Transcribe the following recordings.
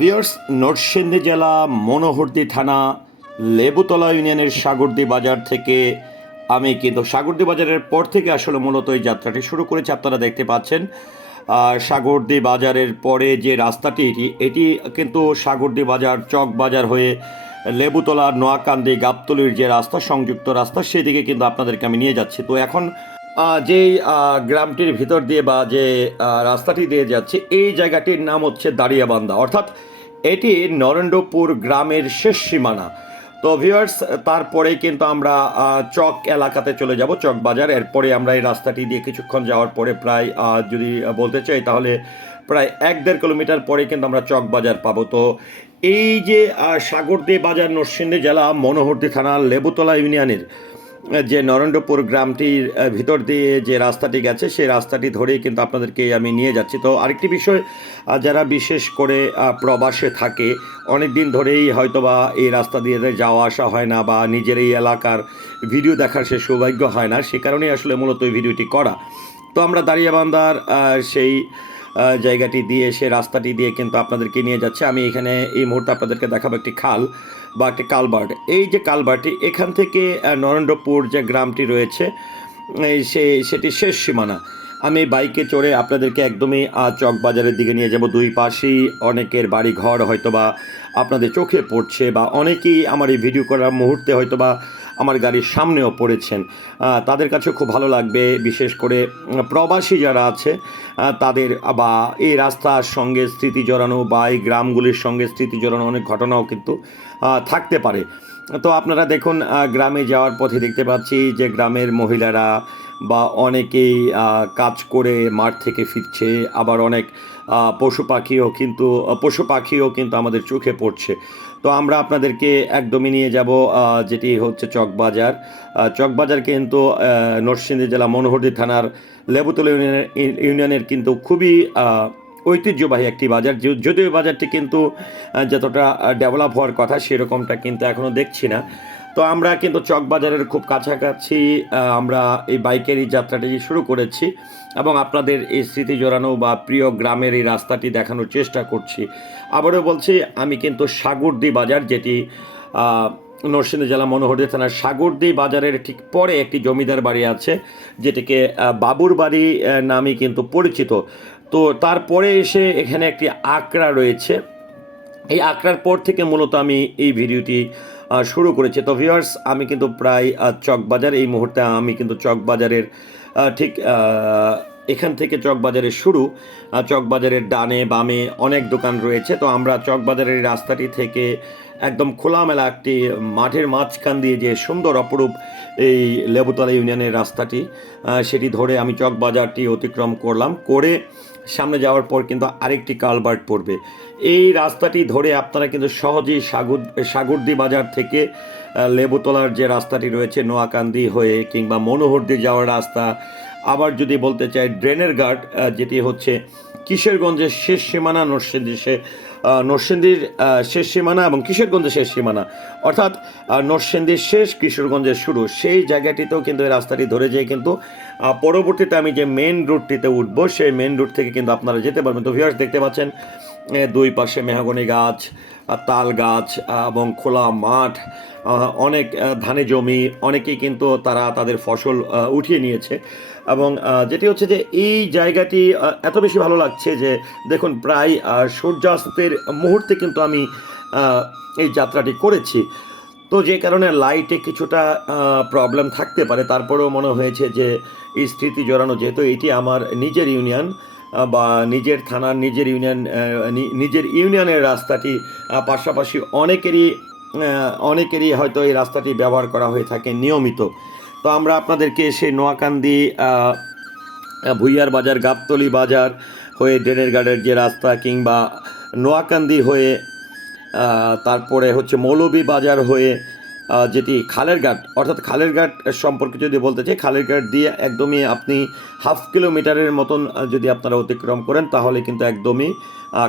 বিয়ার্স নরসিংদী জেলা মনোহরদি থানা, লেবুতলা ইউনিয়নের সাগরদি বাজার থেকে আমি কিন্তু সাগরদি বাজারের পর থেকে আসলে মূলত এই যাত্রাটি শুরু করেছি। আপনারা দেখতে পাচ্ছেন সাগরদি বাজারের পরে যে রাস্তাটি, এটি এটি কিন্তু সাগরদি বাজার চক বাজার হয়ে লেবুতলা নোয়াকান্দি গাবতলির যে রাস্তা, সংযুক্ত রাস্তা, সেদিকে কিন্তু আপনাদেরকে আমি নিয়ে যাচ্ছি। তো এখন যেই গ্রামটির ভিতর দিয়ে বা যে রাস্তাটি দিয়ে যাচ্ছে, এই জায়গাটির নাম হচ্ছে দাঁড়িয়াবান্ধা। অর্থাৎ এটি নরেন্দ্রপুর গ্রামের শেষ সীমানা। তো ভিউয়ার্স তারপরেই কিন্তু আমরা চক এলাকাতে চলে যাব, চক বাজার। এরপরে আমরা এই রাস্তাটি দিয়ে কিছুক্ষণ যাওয়ার পরে প্রায় যদি বলতে চাই তাহলে প্রায় এক দেড় কিলোমিটার পরে কিন্তু আমরা চক বাজার পাবো। তো এই যে সাগরদী বাজার নরসিংদী জেলা, মনোহরদী থানা, লেবুতলা ইউনিয়নের যে নরেন্দ্রপুর গ্রামটির ভিতর দিয়ে যে রাস্তাটি গেছে সেই রাস্তাটি ধরেই কিন্তু আপনাদেরকে আমি নিয়ে যাচ্ছি। তো আরেকটি বিষয় যারা বিশেষ করে প্রবাসে থাকে অনেক দিন ধরেই হয়তোবা এই রাস্তা দিয়ে যাওয়া আসা হয় না বা নিজের এই এলাকার ভিডিও দেখার সে সৌভাগ্য হয় না সে কারণেই আসলে মূলত এই ভিডিওটি করা। তো আমরা দাঁড়িয়াবান্ধার আহ, সেই জায়গাটি দিয়ে সে রাস্তাটি দিয়ে কিন্তু আপনাদেরকে নিয়ে যাচ্ছে। আমি এখানে এই মুহূর্তে আপনাদেরকে দেখাবো একটি খাল বা একটি কালবার্ট। এই যে কালবার্টটি এখান থেকে নরেন্দ্রপুর যে গ্রামটি রয়েছে সে সেটি শেষ সীমানা। আমি বাইকে চড়ে আপনাদেরকে একদমই আহ, চক বাজারের দিকে নিয়ে যাব। দুই পাশেই অনেকের বাড়ি ঘর হয়তো বা আপনাদের চোখে পড়ছে বা অনেকেই আমার এই ভিডিও করার মুহূর্তে হয়তো বা আমার গাড়ির সামনেও পড়েছেন। তাদের কাছে খুব ভালো লাগবে, বিশেষ করে প্রবাসী যারা আছে তাদের বা এই রাস্তার সঙ্গে স্মৃতি জড়ানো বা এই গ্রামগুলির সঙ্গে স্মৃতি জড়ানো অনেক ঘটনাও কিন্তু থাকতে পারে। তো আপনারা দেখুন গ্রামে যাওয়ার পথে দেখতে পাচ্ছি যে গ্রামের মহিলারা বা অনেকেই কাজ করে মাঠ থেকে ফিরছে, আবার অনেক পশু পাখিও কিন্তু, পশু পাখিও কিন্তু আমাদের চোখে পড়ছে। তো আমরা আপনাদেরকে একদমই নিয়ে যাব যেটি হচ্ছে চকবাজার। চকবাজার কিন্তু নরসিংদী জেলা মনোহরদী থানার লেবুতলা ইউনিয়নের ইউনিয়নের কিন্তু খুবই ঐতিহ্যবাহী একটি বাজার, যদিও বাজারটি কিন্তু যতটা ডেভেলপ হওয়ার কথা সেরকমটা কিন্তু এখনও দেখছি না। তো আমরা কিন্তু চক বাজারের খুব কাছাকাছি আমরা এই বাইকের এই যাত্রাটি শুরু করেছি এবং আপনাদের এই স্মৃতি জড়ানো বা প্রিয় গ্রামের এই রাস্তাটি দেখানোর চেষ্টা করছি। আবারও বলছি, আমি কিন্তু সাগরদি বাজার, যেটি নরসিংদী জেলা মনোহরদী থানার সাগরদি বাজারের ঠিক পরে একটি জমিদার বাড়ি আছে, যেটিকে বাবুর বাড়ি নামে কিন্তু পরিচিত। তো তারপরে এসে এখানে একটি আকড়া রয়েছে। এই আঁকড়ার পর থেকে মূলত আমি এই ভিডিওটি শুরু করেছি। তো ভিউয়ার্স আমি কিন্তু প্রায় চকবাজার, এই মুহূর্তে আমি কিন্তু চকবাজারের ঠিক এখান থেকে চকবাজারের শুরু। চকবাজারের ডানে বামে অনেক দোকান রয়েছে। তো আমরা চকবাজারের রাস্তাটি থেকে একদম খোলামেলা একটি মাঠের মাঝখান দিয়ে যে সুন্দর অপরূপ এই লেবুতলা ইউনিয়নের রাস্তাটি সেটি ধরে আমি চকবাজারটি অতিক্রম করলাম। করে সামনে যাওয়ার পর কিন্তু আরেকটি কালভার্ট পড়বে। এই রাস্তাটি ধরে আপনারা কিন্তু সহজেই সাগর সাগরদি বাজার থেকে লেবুতলার যে রাস্তাটি রয়েছে নোয়াকান্দি হয়ে কিংবা মনোহরদি যাওয়ার রাস্তা। আবার যদি বলতে চাই ড্রেনের গার্ড যেটি হচ্ছে কিশোরগঞ্জের শেষ সীমানা আহ, নরসিংদীর শেষ সীমানা এবং কিশোরগঞ্জের শেষ সীমানা। অর্থাৎ নরসিংদীর শেষ কিশোরগঞ্জের শুরু, সেই জায়গাটিতেও কিন্তু এই রাস্তাটি ধরে যেয়ে কিন্তু পরবর্তীতে আমি যে মেন রুটটিতে উঠব, সেই মেন রুট থেকে কিন্তু আপনারা যেতে পারবেন। তো ভিউয়ার্স দেখতে পাচ্ছেন দুই পাশে মেহাগনি গাছ তাল গাছ এবং খোলা মাঠ অনেক ধানে জমি, অনেকেই কিন্তু তারা তাদের ফসল উঠিয়ে নিয়েছে। এবং যেটি হচ্ছে যে এই জায়গাটি এত বেশি ভালো লাগছে যে দেখুন প্রায় সূর্যাস্তের মুহূর্তে কিন্তু আমি এই যাত্রাটি করেছি। তো যে কারণে লাইটে কিছুটা প্রবলেম থাকতে পারে। তারপরেও মনে হয়েছে যে এই স্মৃতি জড়ানো যেহেতু এটি আমার নিজের ইউনিয়ন বা নিজের থানার নিজের ইউনিয়ন নিজের ইউনিয়নের রাস্তাটি পাশাপাশি অনেকেরই অনেকেরই হয়তো এই রাস্তাটি ব্যবহার করা হয়ে থাকে নিয়মিত। তো আমরা আপনাদেরকে সেই নোয়াকান্দি ভুইয়ার বাজার, গাবতলি বাজার হয়ে ড্রেনের গার্ডের যে রাস্তা কিংবা নোয়াকান্দি হয়ে তারপরে হচ্ছে মৌলভী বাজার হয়ে যেটি খালের ঘাট, অর্থাৎ খালের ঘাট সম্পর্কে যদি বলতে চাই, খালের ঘাট দিয়ে একদমই আপনি হাফ কিলোমিটারের মতন যদি আপনারা অতিক্রম করেন, তাহলে কিন্তু একদমই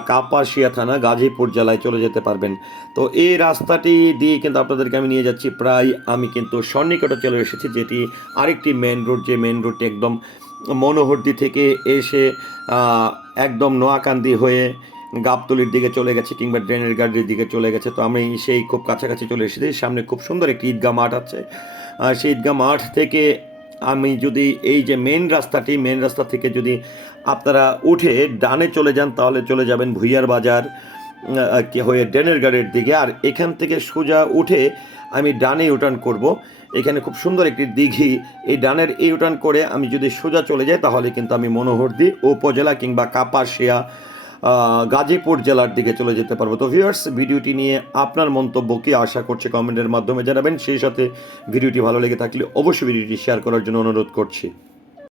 কাপাসিয়া থানা, গাজীপুর জেলায় চলে যেতে পারবেন। তো এই রাস্তাটি দিয়ে কিন্তু আপনাদেরকে আমি নিয়ে যাচ্ছি। প্রায় আমি কিন্তু সন্নিকটে চলে এসেছি, যেটি আরেকটি মেন রোড যে মেন রোডটি একদম মনোহরদি থেকে এসে একদম নোয়াকান্দি হয়ে গাবতলির দিকে চলে গেছে কিংবা ড্রেনের গাড়ির দিকে চলে গেছে। তো আমি সেই খুব কাছাকাছি চলে এসেছি। সামনে খুব সুন্দর একটি ঈদগাহ মাঠ আছে। আর সেই ঈদগাহ মাঠ থেকে আমি যদি এই যে মেন রাস্তাটি মেন রাস্তা থেকে যদি আপনারা উঠে ডানে চলে যান, তাহলে চলে যাবেন ভুইয়ার বাজার হয়ে ড্রেনের গাড়ির দিকে। আর এখান থেকে সোজা উঠে আমি ডানে ইউটার্ন করব। এখানে খুব সুন্দর একটি দিঘি। এই ডানের ইউটার্ন করে আমি যদি সোজা চলে যাই, তাহলে কিন্তু আমি মনোহরদি উপজেলা কিংবা কাপাসিয়া গাজীপুর জেলার দিকে চলে যেতে পারব। তো ভিউয়ার্স ভিডিওটি নিয়ে আপনার মন্তব্য কি আশা করছে কমেন্টের মাধ্যমে জানাবেন। সেই সাথে ভিডিওটি ভালো লেগে থাকলে অবশ্যই ভিডিওটি শেয়ার করার জন্য অনুরোধ করছি।